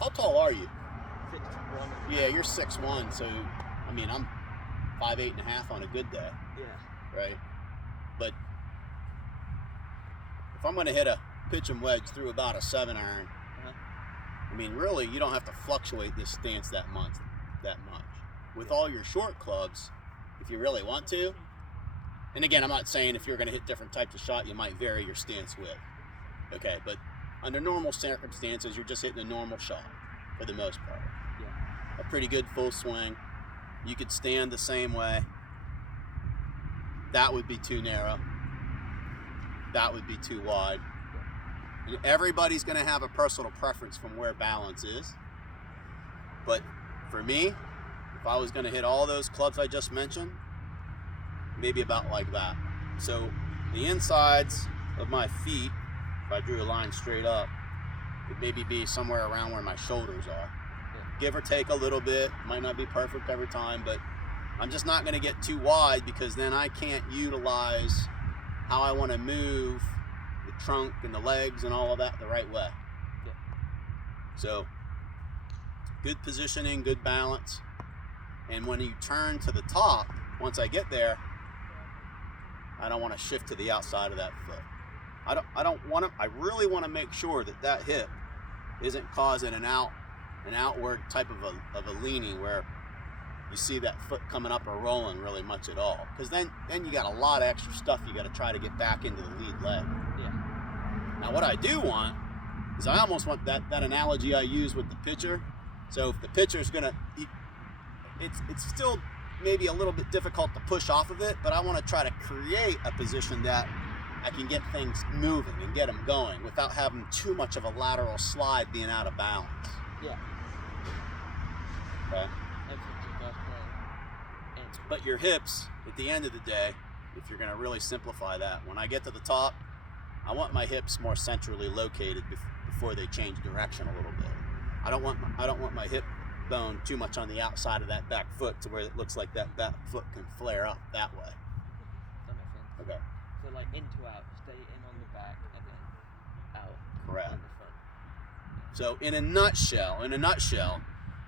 How tall are you? 6'1". Yeah, you're 6'1", so I mean I'm 5'8.5" on a good day. Yeah. Right? But if I'm gonna hit a pitch and wedge through about a 7-iron, I mean really you don't have to fluctuate this stance that much. With all your short clubs, if you really want to, and again I'm not saying if you're gonna hit different types of shot you might vary your stance with. Okay, but under normal circumstances you're just hitting a normal shot for the most part. Yeah. A pretty good full swing. You could stand the same way. That would be too narrow. That would be too wide. And everybody's going to have a personal preference from where balance is. But for me, if I was going to hit all those clubs I just mentioned, maybe about like that. So the insides of my feet, if I drew a line straight up, would maybe be somewhere around where my shoulders are. Give or take a little bit. Might not be perfect every time, but I'm just not going to get too wide because then I can't utilize how I want to move the trunk and the legs and all of that the right way. Yeah. So good positioning, good balance. And when you turn to the top, once I get there, I don't want to shift to the outside of that foot. I really want to make sure that that hip isn't causing an outward type of a leaning where you see that foot coming up or rolling really much at all. Because then you got a lot of extra stuff you got to try to get back into the lead leg. Yeah. Now what I do want is I almost want that analogy I use with the pitcher. So if the pitcher's gonna, it's still maybe a little bit difficult to push off of it, but I want to try to create a position that I can get things moving and get them going without having too much of a lateral slide being out of balance. Yeah. Okay. That's what you got there. And But your hips, at the end of the day, if you're going to really simplify that, when I get to the top, I want my hips more centrally located before they change direction a little bit. I don't want my hip bone too much on the outside of that back foot to where it looks like that back foot can flare up that way. that makes sense. Okay. So like in to out, stay in on the back and then out Correct. on the front. So in a nutshell,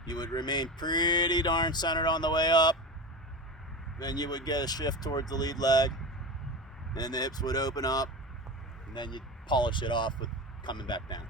you would remain pretty darn centered on the way up. Then you would get a shift towards the lead leg. Then the hips would open up. And then you'd polish it off with coming back down.